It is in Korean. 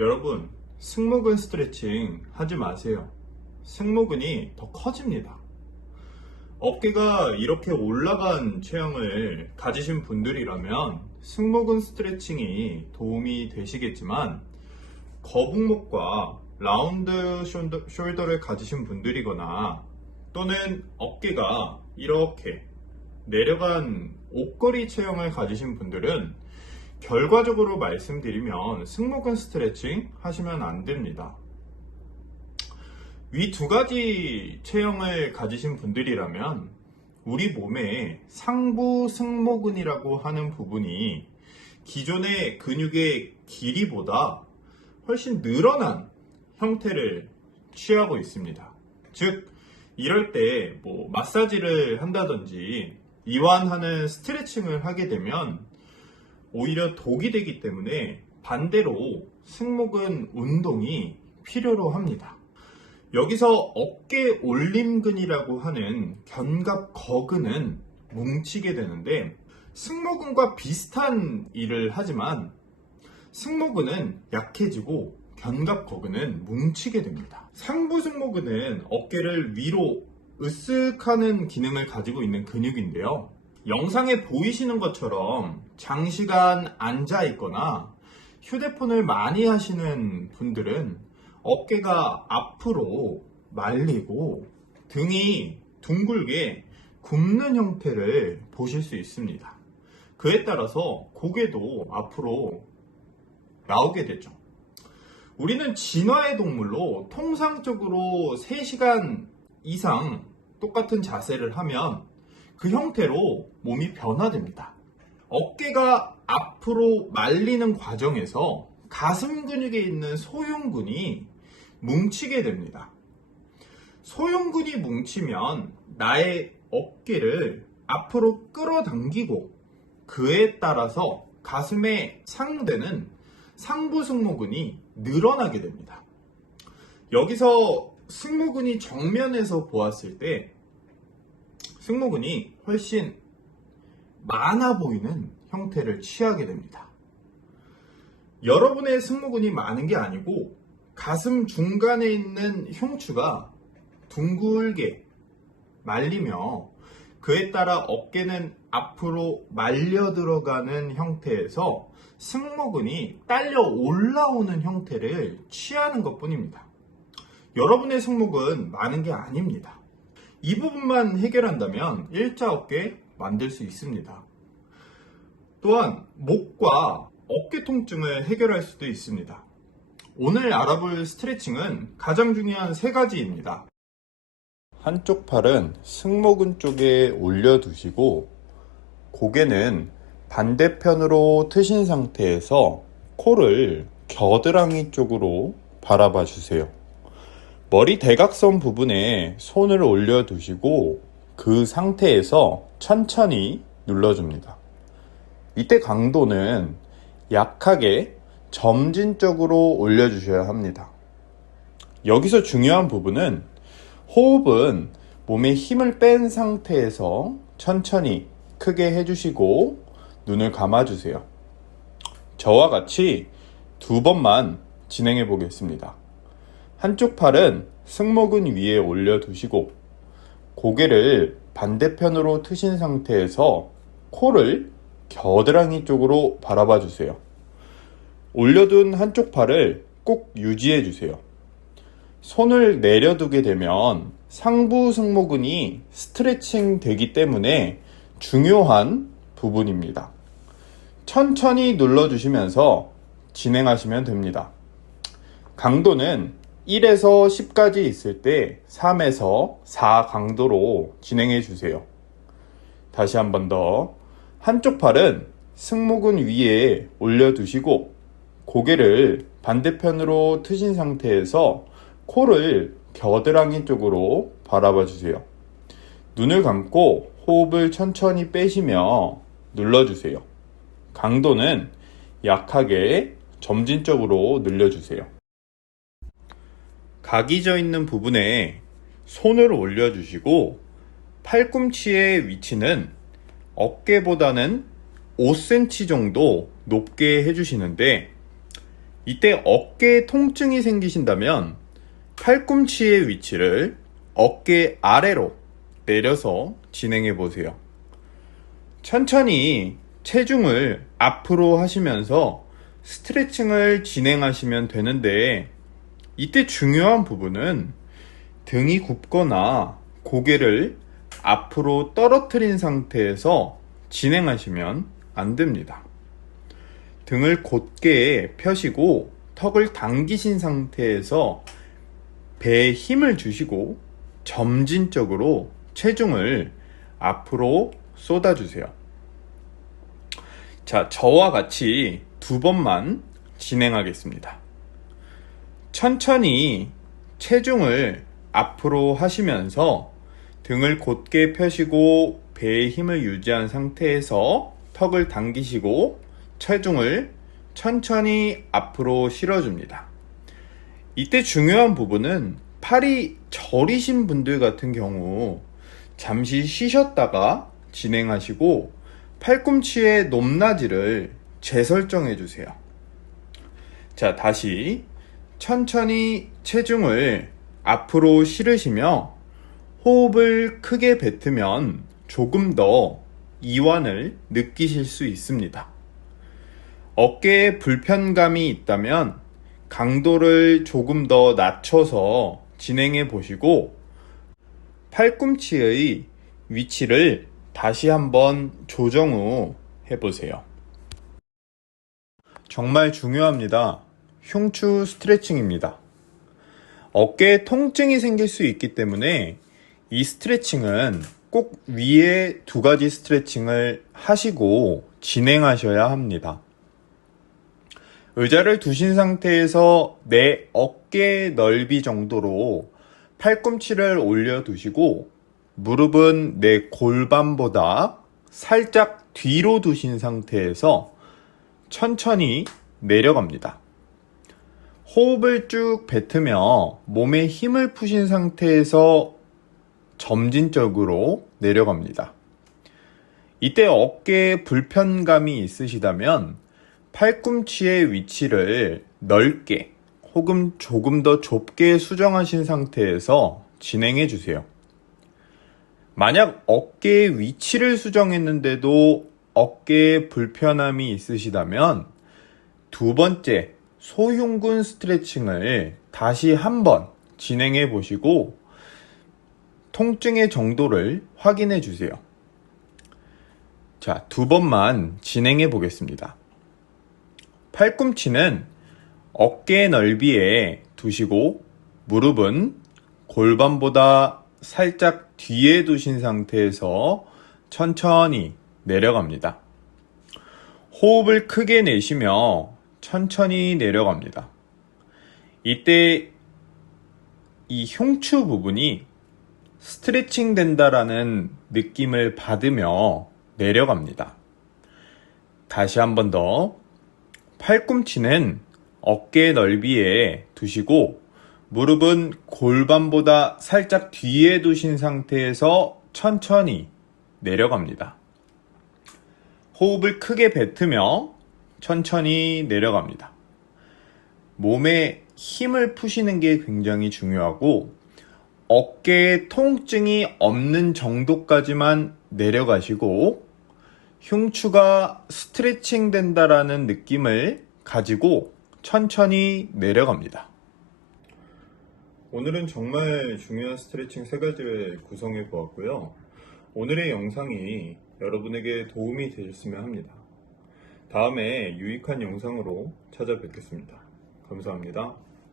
여러분, 승모근 스트레칭 하지 마세요. 승모근이 더 커집니다. 어깨가 이렇게 올라간 체형을 가지신 분들이라면 승모근 스트레칭이 도움이 되시겠지만, 거북목과 라운드 숄더를 가지신 분들이거나 또는 어깨가 이렇게 내려간 옷걸이 체형을 가지신 분들은 결과적으로 말씀드리면 승모근 스트레칭 하시면 안 됩니다. 위 두 가지 체형을 가지신 분들이라면 우리 몸의 상부 승모근이라고 하는 부분이 기존의 근육의 길이보다 훨씬 늘어난 형태를 취하고 있습니다. 즉, 이럴 때 마사지를 한다든지 이완하는 스트레칭을 하게 되면 오히려 독이 되기 때문에 반대로 승모근 운동이 필요로 합니다. 여기서 어깨 올림근이라고 하는 견갑거근은 뭉치게 되는데, 승모근과 비슷한 일을 하지만 승모근은 약해지고 견갑거근은 뭉치게 됩니다. 상부 승모근은 어깨를 위로 으쓱하는 기능을 가지고 있는 근육인데요. 영상에 보이시는 것처럼 장시간 앉아 있거나 휴대폰을 많이 하시는 분들은 어깨가 앞으로 말리고 등이 둥글게 굽는 형태를 보실 수 있습니다. 그에 따라서 고개도 앞으로 나오게 되죠. 우리는 진화의 동물로 통상적으로 3시간 이상 똑같은 자세를 하면 그 형태로 몸이 변화됩니다. 어깨가 앞으로 말리는 과정에서 가슴 근육에 있는 소흉근이 뭉치게 됩니다. 소흉근이 뭉치면 나의 어깨를 앞으로 끌어당기고 그에 따라서 가슴에 상응되는 상부 승모근이 늘어나게 됩니다. 여기서 승모근이 정면에서 보았을 때 승모근이 훨씬 많아 보이는 형태를 취하게 됩니다. 여러분의 승모근이 많은 게 아니고 가슴 중간에 있는 흉추가 둥글게 말리며 그에 따라 어깨는 앞으로 말려 들어가는 형태에서 승모근이 딸려 올라오는 형태를 취하는 것 뿐입니다. 여러분의 승모근 많은 게 아닙니다. 이 부분만 해결한다면 일자 어깨 만들 수 있습니다. 또한 목과 어깨 통증을 해결할 수도 있습니다. 오늘 알아볼 스트레칭은 가장 중요한 3가지입니다. 한쪽 팔은 승모근 쪽에 올려두시고 고개는 반대편으로 트신 상태에서 코를 겨드랑이 쪽으로 바라봐 주세요. 머리 대각선 부분에 손을 올려두시고 그 상태에서 천천히 눌러줍니다. 이때 강도는 약하게 점진적으로 올려주셔야 합니다. 여기서 중요한 부분은 호흡은 몸에 힘을 뺀 상태에서 천천히 크게 해주시고 눈을 감아주세요. 저와 같이 2번만 진행해 보겠습니다. 한쪽 팔은 승모근 위에 올려두시고 고개를 반대편으로 트신 상태에서 코를 겨드랑이 쪽으로 바라봐 주세요. 올려둔 한쪽 팔을 꼭 유지해 주세요. 손을 내려두게 되면 상부 승모근이 스트레칭 되기 때문에 중요한 부분입니다. 천천히 눌러주시면서 진행하시면 됩니다. 강도는 1에서 10까지 있을 때 3에서 4 강도로 진행해 주세요. 다시 한 번 더. 한쪽 팔은 승모근 위에 올려두시고 고개를 반대편으로 트신 상태에서 코를 겨드랑이 쪽으로 바라봐 주세요. 눈을 감고 호흡을 천천히 빼시며 눌러주세요. 강도는 약하게 점진적으로 늘려주세요. 각이 져 있는 부분에 손을 올려주시고 팔꿈치의 위치는 어깨보다는 5cm 정도 높게 해주시는데 이때 어깨에 통증이 생기신다면 팔꿈치의 위치를 어깨 아래로 내려서 진행해 보세요. 천천히 체중을 앞으로 하시면서 스트레칭을 진행하시면 되는데, 이때 중요한 부분은 등이 굽거나 고개를 앞으로 떨어뜨린 상태에서 진행하시면 안 됩니다. 등을 곧게 펴시고 턱을 당기신 상태에서 배에 힘을 주시고 점진적으로 체중을 앞으로 쏟아주세요. 자, 저와 같이 2번만 진행하겠습니다. 천천히 체중을 앞으로 하시면서 등을 곧게 펴시고 배에 힘을 유지한 상태에서 턱을 당기시고 체중을 천천히 앞으로 실어줍니다. 이때 중요한 부분은 팔이 저리신 분들 같은 경우 잠시 쉬셨다가 진행하시고 팔꿈치의 높낮이를 재설정해 주세요. 자, 다시 천천히 체중을 앞으로 실으시며 호흡을 크게 뱉으면 조금 더 이완을 느끼실 수 있습니다. 어깨에 불편감이 있다면 강도를 조금 더 낮춰서 진행해 보시고 팔꿈치의 위치를 다시 한번 조정 후 해보세요. 정말 중요합니다. 흉추 스트레칭입니다. 어깨에 통증이 생길 수 있기 때문에 이 스트레칭은 꼭 위에 2가지 스트레칭을 하시고 진행하셔야 합니다. 의자를 두신 상태에서 내 어깨 넓이 정도로 팔꿈치를 올려 두시고 무릎은 내 골반보다 살짝 뒤로 두신 상태에서 천천히 내려갑니다. 호흡을 쭉 뱉으며 몸에 힘을 푸신 상태에서 점진적으로 내려갑니다. 이때 어깨에 불편감이 있으시다면 팔꿈치의 위치를 넓게 혹은 조금 더 좁게 수정하신 상태에서 진행해 주세요. 만약 어깨의 위치를 수정했는데도 어깨에 불편함이 있으시다면 2번째 소흉근 스트레칭을 다시 한번 진행해 보시고 통증의 정도를 확인해 주세요. 자, 2번만 진행해 보겠습니다. 팔꿈치는 어깨 넓이에 두시고 무릎은 골반보다 살짝 뒤에 두신 상태에서 천천히 내려갑니다. 호흡을 크게 내쉬며 천천히 내려갑니다. 이때 이 흉추 부분이 스트레칭 된다라는 느낌을 받으며 내려갑니다. 다시 한 번 더. 팔꿈치는 어깨 넓이에 두시고 무릎은 골반보다 살짝 뒤에 두신 상태에서 천천히 내려갑니다. 호흡을 크게 뱉으며 천천히 내려갑니다. 몸에 힘을 푸시는 게 굉장히 중요하고 어깨에 통증이 없는 정도까지만 내려가시고 흉추가 스트레칭 된다라는 느낌을 가지고 천천히 내려갑니다. 오늘은 정말 중요한 스트레칭 3가지를 구성해 보았고요. 오늘의 영상이 여러분에게 도움이 되셨으면 합니다. 다음에 유익한 영상으로 찾아뵙겠습니다. 감사합니다.